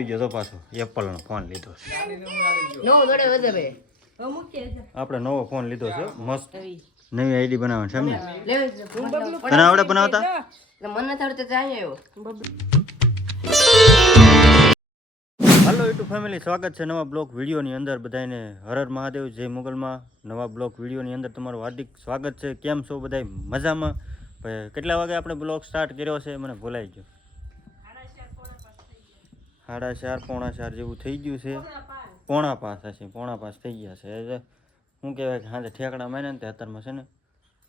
બીજો તો પાછો. એપલનો ફોન લીધો છે. આપણે નવો ફોન લીધો છે. મસ્ત. નવી આઈડી બનાવવાની ને તને આવડે બનાવતા? મને થડે તો જાય આવ્યો. હાલો યુટ્યુબ ફેમિલી સ્વાગત છે નવા બ્લોક વિડીયોની અંદર. બધાને હરર મહાદેવ જય મુગલમાં. નવા બ્લોક વિડીયોની અંદર તમારું હાર્દિક સ્વાગત છે. કેમ છો બધાય? મજામાં? કેટલા વાગે આપણે બ્લોગ સ્ટાર્ટ કર્યો છે? મને ભૂલાઈ ગયો સાડા ચાર પોણા ચાર જેવું થઈ ગયું છે. પોણા પાસ હશે પોણા પાસ થઈ ગયા છે. શું કહેવાય કે હા ઠેકડા માર્યા ને તે અત્યારમાં છે ને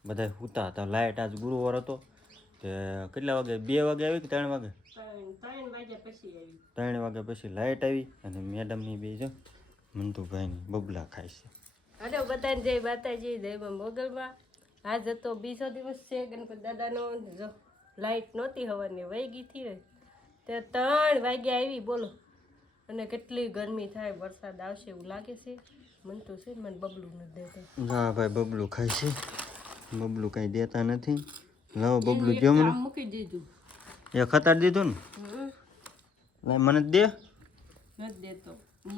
બધા સૂતા હતા. લાઇટ આજ ગુરુવાર હતો. તે કેટલા વાગે? બે વાગે આવી કે ત્રણ વાગે? ત્રણ વાગ્યા પછી લાઇટ આવી અને મેડમની બે જો મંતુભાઈની બબલા ખાય છે. હલો, બધાને જય માતાજી, જય મોગલમાં. આજ હતો બીજો દિવસ છે, ગણપત દાદાનો. જો લાઈટ નહોતી હવાની, વહી ગઈ હતી તે ત્રણ વાગ્યા આવી બોલો. અને કેટલી ગરમી થાય વરસાદ આવશે એવું લાગે છે. મને તો છે મને બબલું નથી દેતો. હા ભાઈ બબલું ખાય છે. બબલું કાંઈ દેતા નથી. લાવો બબલું જો મને. મૂકી દીધું. એ ખતાર દીધું ને? મને જ દે. નથી દેતો.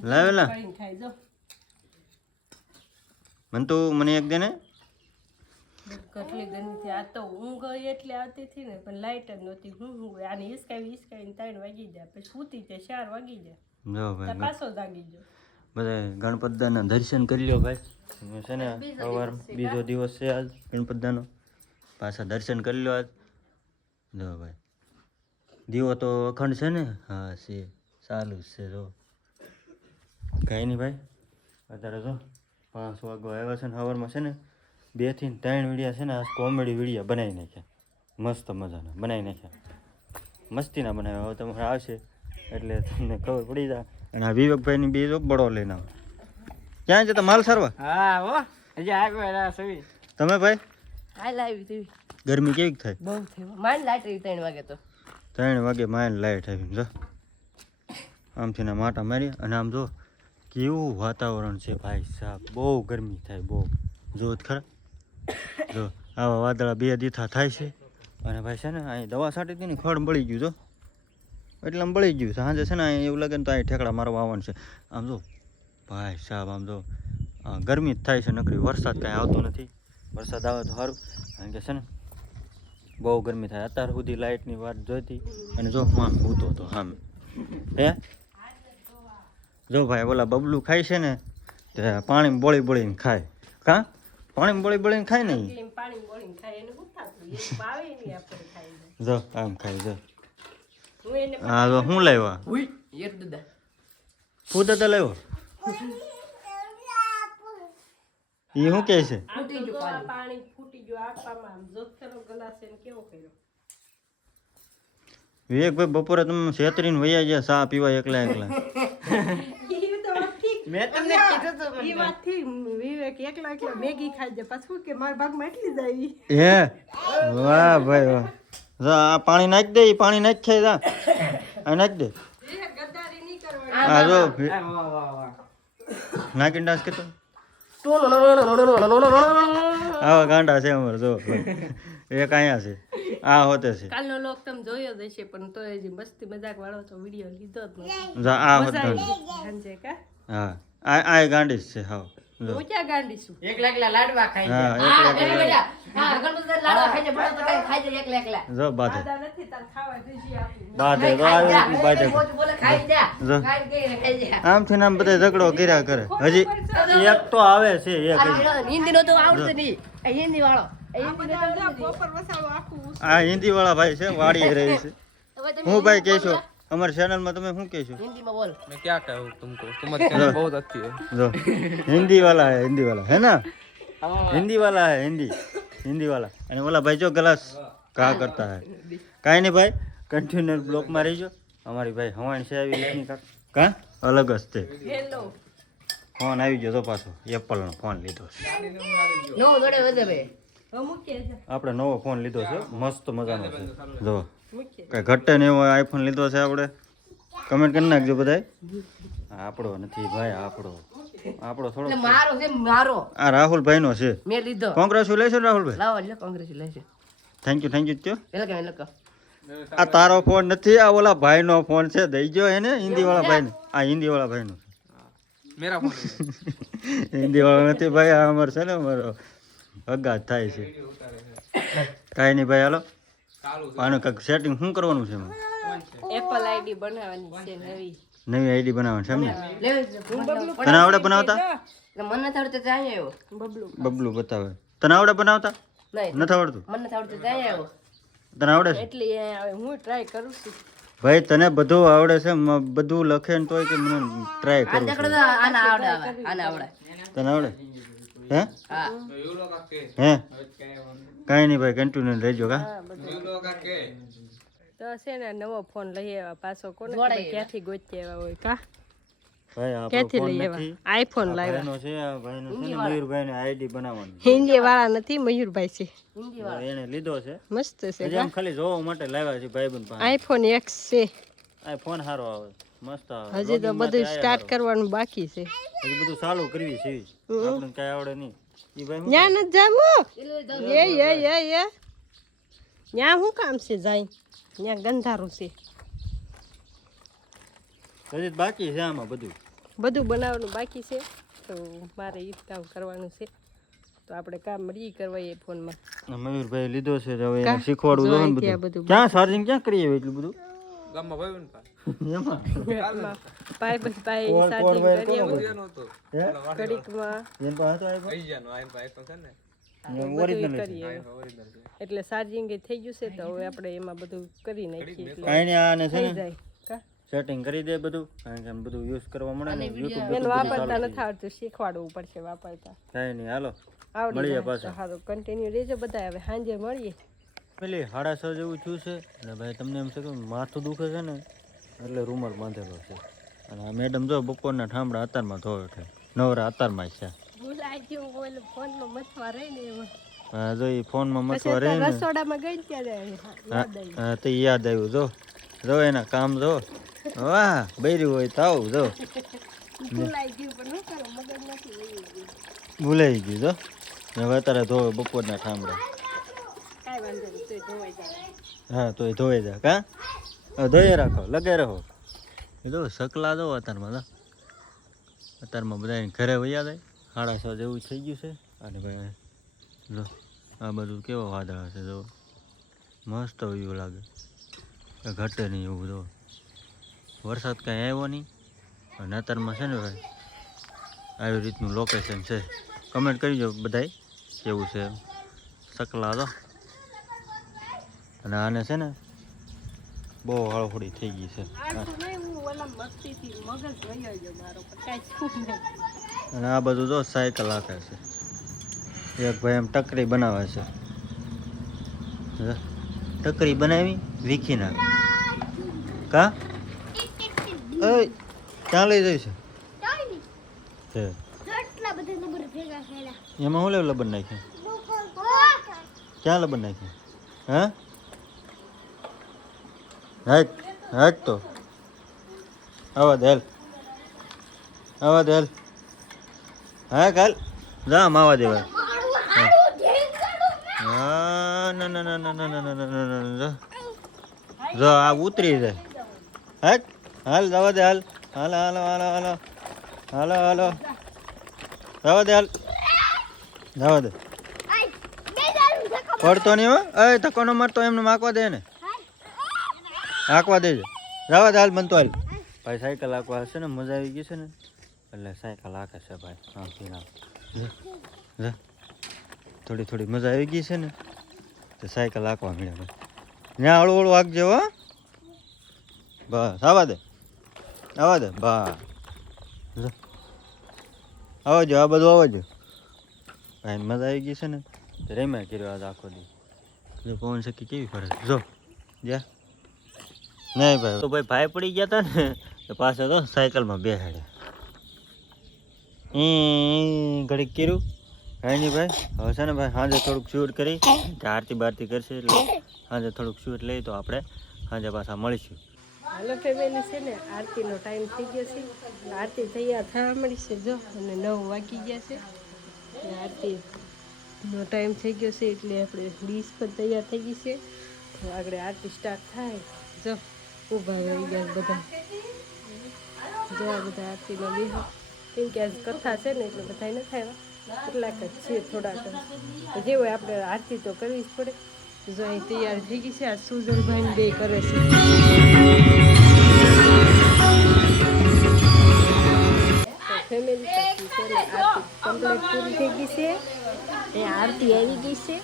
લાવેલા કરીને ખાઈ જો મને તો મને એક દે ને. કેટલી ગરમી થી આ તો ઊંઘ એટલે આવતી હતી ને પણ લાઈટ જ નહોતી. હું હું આને હિસકાવી હિસકાવીને ત્રણ વાગી જાય પછી સૂતી તે ચાર વાગી જાય પાછો જાગી ગયો. બધા ગણપત દાના દર્શન કરી લ્યો ભાઈ. છે ને સવાર બીજો દિવસ છે આજ ગણપત દાનો પાછા દર્શન કરી લ્યો આજ. જો ભાઈ. દીવો તો અખંડ છે ને? હા છે. ચાલુ જ છે જો. કાંઈ નહીં ભાઈ. અત્યારે જો પાંચ વાગવા આવ્યા છે ને સવારમાં છે ને બેથી ત્રણ વિડીયા છે ને આ કોમેડી વિડીયા બનાવી નાખ્યા. મસ્ત મજાના બનાવી નાખ્યા. મસ્તીના બનાવ્યા. હવે તમારે આવશે એટલે તમને ખબર પડી જાય. અને આ વિવેકભાઈની બે જો બળો લઈને આવે. ક્યાં જતા? માલ સારવા? હા હો. હજી આવ્યો સવી. તમે ભાઈ? તી ગરમી કેવી થાય? બહુ થયું માંડ લાઈટ રહી ત્રણ વાગે તો. ત્રણ વાગે માઇન લાઈટ આવી જો. આમથી ના માટા મારી અને આમ જો કેવું વાતાવરણ છે ભાઈ સાહેબ બહુ ગરમી થાય બહુ. જો ખરા. જો, આવા વાદળા બે દીથા થાય છે. અને ભાઈ છે ને, અહીં દવા છાંટી હતી ને ખડ બળી ગયું તો એટલે આમ બળી ગયું સાંજે છે ને, અહીં એવું લાગે ને તો અહીં ઠેકડા મારવા આવવાનું છે. આમ જો, ભાઈ સાહેબ, આમ જો ગરમી જ થાય છે નકરી. વરસાદ કાંઈ આવતો નથી. વરસાદ આવે તો સારું. કારણ કે છે ને, બહુ ગરમી થાય. અત્યાર સુધી લાઇટની વાત જોઈતી અને જો માં હૂતો હતો આમ. હે? જો ભાઈ, ઓલા બબલું ખાય છે ને, તે પાણી બોળી બોળીને ખાય. કા? પાણી બોળી બોળીને ખાય ને પાણી બોળીને ખાય એને શું થતું ભાવે નહીં આપણે ખાઈ જો આમ ખાય જો. હું એને હા જો શું લાવ્યા? ઉઈ યર દુદા. ફૂદ તો લાવ્યો? એ શું કહે છે? પાણી. ફૂટી ગયું આપવામાં આમ જો ગ્લાસ એને કેવો કર્યો? વિવેકભાઈ બપોરે તમે છેતરીને વૈયા ગયા ચા પીવા એકલા એકલા. મેં તમને કીધું તો એ વાતથી વિવેક એકલા એકલા મેગી ખાઈ જાય પાછું કે મારા ભાગમાં એટલી જ આવી. હે? વાહ ભાઈ વાહ. જા આ પાણી નાખી દે પાણી નાખ ખાઈ જા. આ નાખી દે. આ જો વાહ વાહ વાહ નાખીને ડાન્સ કરતો? આવા ગાંડા છે અમારે જો એક અહીંયા છે. આ હોતે છે. કાલનો લોક તમે જોયો જ હશે પણ તો હજી મસ્તી મજાક વાળો તો વીડિયો લીધો જ આ હોત કા? હા. આ આ ગાંડી જ છે હું ક્યાં ગાંડી છું? એકલા એકલા લાડવા ખાઈ હા જાય. એકલા હા ગણપતિ લાડવા ખાઈ જાય બળો તો કઈ ખાઈ જાય એકલા એકલા જો બાધે. નથી તાર ખાવા દેજી આપી. બાધે તો આવી બાધે. બોલે ખાઈ જા. જો. ખાઈ ગઈ ખાઈ જા. આમથી ને આમ બધા ઝઘડો કર્યા કરે. હજી એક તો આવે છે એક. હિન્દી નો તો આવડતું નહીં. વાળો. આ હિન્દી વાળા ભાઈ છે વાડી રહી છે. હું ભાઈ કહેશો? અમારી ચેનલમાં તમે શું કહેશો હિન્દીમાં બોલ मैं क्या कहूँ तुमको तुम्हारी चैनल बहुत अच्छी है जो हिंदी वाला है हिंदी वाला है ना हिंदी वाला है हिंदी हिंदी वाला અને ઓલા ભાઈ જો ગ્લાસ કા કરતા હે કાંઈ નહીં ભાઈ કન્ટિન્યુઅર બ્લોકમાં રહીજો અમારી ભાઈ હવાણ છે આવી રીતની કાંક કા અલગ જ તે હેલો ફોન આવી ગયો તો પાછો એપલનો ફોન લીધો છે નો દોડે વધે બે હવે મૂકીએ છે આપણે નવો ફોન લીધો છે મસ્ત મજાનો છે જો મૂકીએ કઈ ઘટે નહીં એવો આઈફોન લીધો છે આપણે. કમેન્ટ કરી નાખજો બધા આપણો નથી ભાઈ આપણો. આપણો થોડો મારો છે મારો. આ રાહુલભાઈ નો છે. મેં લીધો. કોંગ્રેચ્યુલેશન રાહુલભાઈ. લાવો લે congratulation thank you thank you ચો એટલે કે આ તારો ફોન નથી આ ઓલા ભાઈનો ફોન છે. દઈ ગયો એને હિન્દી વાળા ભાઈ આ હિન્દી વાળા ભાઈ નો મેરા ફોન હિન્દી વાળો નથી ભાઈ આ અમાર છે ને અમારો અગાત થાય છે. કાંઈ નહીં ભાઈ હાલો. આનું કંઈક સેટિંગ શું કરવાનું છે એપલ આઈડી બનાવવાની છે નવી. નવી આઈડી બનાવવાની છે એમને તને આવડે બનાવતા? મને આવડતો ત્યાં આવ્યો. બબલુ. બબલુ બતાવે. તને આવડે બનાવતા? નથી આવડતું? મને આવડતું ત્યાં આવ્યો. તને આવડે એટલે હું ટ્રાય કરું છું. ભાઈ તને બધું આવડે છે બધું લખે ને તોય કે મને ટ્રાય કરું છું. આવડે આને આવડે. તને આવડે? હે? હા. હે? કાંઈ નહીં ભાઈ કન્ટિન્યુ રહેજો કા તો છે ને નવો ફોન લઈ આવ્યા પાછો. કોને ક્યાંથી ગોતી આવ્યા હોય કા? આઈફોન લાવ્યા. મયુરભાઈ ને આઈડી વાળા નથી મયુરભાઈ છે. એને લીધો છે. મસ્ત છે આમ ખાલી જોવા માટે લાવ્યા છે ભાઈબંધ આઈફોન એક્સ છે. આઈફોન સારો આવે. મસ્ત હજી તો બધું સ્ટાર્ટ કરવાનું બાકી છે. બધું ચાલુ કરવી છે. કઈ આવડે નહીં. ન્યા નથી જાવું એ એ એ એ ન્યા શું કામ છે જાય ન્યા ગંધારું છે? હજી બાકી છે આમાં બધું. બધું બનાવવાનું બાકી છે. તો મારે ઈ કામ કરવાનું છે. તો આપણે કામ મળી કરવા એ ફોનમાં. મયુરભાઈ લીધો છે હવે? શીખવાડવું ને બધું. ક્યાં ચાર્જિંગ ક્યાં કરીએ એટલું બધું? ગામમાં ભાઈ ને ભાઈ એમાં ભાઈ બસ ભાઈ? સાચી કરીએ નહોતો કડીકમાં એમ પાસે તો આવ્યો આઈજાનો આઈમ ભાઈ પણ છે ને? ઓરિજિનલ છે. એટલે ચાર્જિંગ થઈ ગયું છે આપણે એમાં બધું કરી નાખીએ કાઈ ને બધું બધું યુઝ કરવા મળે ને YouTube વાપરતા નથી આવડતું શીખવાડવું પડશે વાપરતા. કાઈ નહીં બધા હવે સાંજે મળીએ. પેલી સાડા છ જેવું થયું છે અને ભાઈ તમને એમ છે કે માથું દુખે છે ને એટલે રૂમર બાંધેલો છે. અને આ મેડમ જો બપોરના ઠામડા અતારમાં ધોવે છે. નવરા અતારમાં છે. આ જો એ ફોનમાં મથવા રહે ને રસોડામાં ગઈ ત્યારે હા હા, તો યાદ આવ્યું જો. જો એના કામ જો. વાહ બૈર્યું હોય તો આવું જો. ભૂલાઈ ગયું ભૂલાઈ જો. હવે અત્યારે ધોવે બપોરના ઠામડા કાંઈ વાંધો નહીં તોય ધોવાઈ જાય હા, તો એ ધોઈ જા, કા? ધોઈ રાખો, લગાઈ રહો. એ તો સકલા દો અત્યારમાં તો અત્યારમાં બધા ઘરે વૈયા જાય. સાડા છ જેવું થઈ ગયું છે. અને ભાઈ જો આ બધું કેવો વાદળ હશે, જો. મસ્ત એવું લાગે. ઘટે નહીં એવું, જો. વરસાદ કાંઈ આવ્યો નહીં. અને અત્યારમાં છે ને ભાઈ, આવી રીતનું લોકેશન છે. કમેન્ટ કરી દો બધાય, કેવું છે સકલા દો. અને આને છે ને બહુ હળહળી થઈ ગઈ છે. આ તો નહીં હું ઓલા મસ્તીથી મગજ વહી ગયો મારો પણ કાંઈ છું નહીં. અને આ બધું જો સાયકલ આખે છે. એક ભાઈ એમ ટકરી બનાવે છે. ટકરી બનાવી વીખી નાખ. કા? એ ક્યાં લઈ જઈ છે. છે એમાં હું લેવું લબન નાખ્યું? ક્યાં લબન નાખ્યું? હા? હાટ હાટ તો. આવા દે હાલ. આવા દે હાલ. હા કાલ જા માવા દેવા. હા ના ના ના ના ના ના ના ના ના ના. ના જો. જો આ ઉતરી જાય. હેક હાલ જવા દે હાલ. હાલો હાલો હાલો હાલો. હાલો હાલો. જવા દે હાલ. જવા દે. પડતો નહીં હો. એ ધક્કો ન મારતો એમને માકવા દે ને હાંકવા દેજો. જવા દે હાલ બનતો હાલ. ભાઈ સાયકલ હાંકવા હશે ને મજા આવી ગઈ છે ને? એટલે સાયકલ હાંકે છે ભાઈ હા લે. થોડી થોડી મજા આવી ગઈ છે ને તો સાયકલ હાંકવા મળે ભાઈ. ત્યાં હળવું હળવું હાંકજો હો. બસ આવા દે. આવા દે બસ. જો. આવજો આ બધું આવજો. ભાઈ મજા આવી ગઈ છે ને? તો રેમ્યા કર્યો આજ આખો દી. જો પવન શક્તિ કેવી ફરે જો જ્યાં નહીં ભાઈ. તો ભાઈ ભાઈ પડી ગયા હતા ને તો પાછા તો સાયકલમાં બેસાડ્યા. ઘડીક કર્યું. કાંઈ નહીં ભાઈ હવે છે ને ભાઈ સાંજે થોડુંક શૂટ કરી કે આરતી બારતી કરશે એટલે સાંજે થોડુંક શૂટ લઈ તો આપણે સાંજે પાછા મળીશું. હાલો ફેમિલી છે ને આરતીનો ટાઈમ થઈ ગયો છે. આરતી તૈયાર થવા મળી છે જો અને નવ વાગી ગયા છે. આરતીનો ટાઈમ થઈ ગયો છે એટલે આપણે ડીશ પણ તૈયાર થઈ ગઈ છે. આગળ આરતી સ્ટાર્ટ થાય. જો. ઊભા રહી ગયા બધા જો આ બધા આરતીમાં બેહો કેમ કે આજ કથા છે ને એટલે બધા નથી આવ્યા કેટલાક જ છે થોડાક જ. તો જે હોય આપણે આરતી તો કરવી જ પડે જો અહીં તૈયાર થઈ ગઈ છે આ સુજલભાઈ બે કરે છે ફેમિલી પછી છે ને આરતી કમ્પ્લીટ પૂરી થઈ ગઈ છે એ આરતી આવી ગઈ છે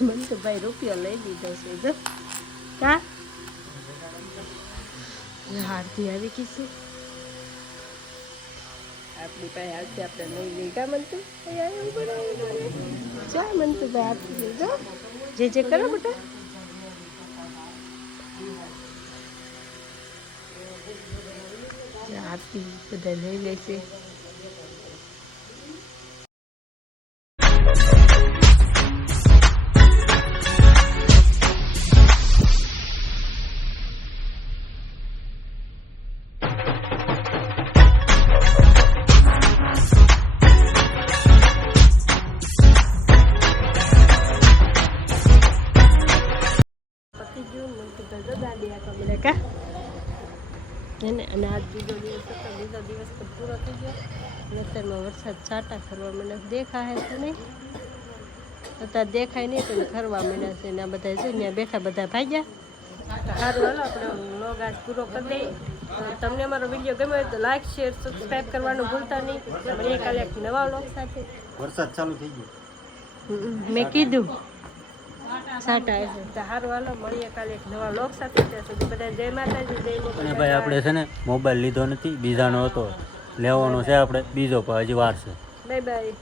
મને તો ભાઈ રૂપિયો લઈ દીધો છે જો કા આરતી આવી ગઈ છે આપણી પાસે આરતી આપણે લઈ લઈ કા મનતું જા મનતું ભાઈ આરતી લઈ જાઓ જે જે કરો બેટા આરતી બધા લઈ લેશે પતી અને અત્યારમાં વરસાદ છાંટા ખરવા માંડ્યા. દેખાય છે નહીં. અત્યારે દેખાય નહીં તો ખરવા માંડ્યા છે. ને આ બધા છે ત્યાં બેઠા બધા ભાગ્યા. સારું હાલો આપણે લોગ આજ પૂરો કરી દઈએ. તમને અમારો વીડિયો ગમ્યો હોય તો લાઈક શેર સબસ્ક્રાઈબ કરવાનું ભૂલતા નહીં. મળીએ કાલે એક નવા લોક સાથે. વરસાદ ચાલુ થઈ ગયો. મેં કીધું. સાટા સારું હાલો મળીએ કાલે એક નવા વ્લોગ સાથે. ત્યાં સુધી બધા જય માતાજી જય ભાઈ આપણે છે ને મોબાઈલ લીધો નથી બીજાનો હતો. લેવાનો છે આપણે. બીજો પણ હજી વાર છે. Bye bye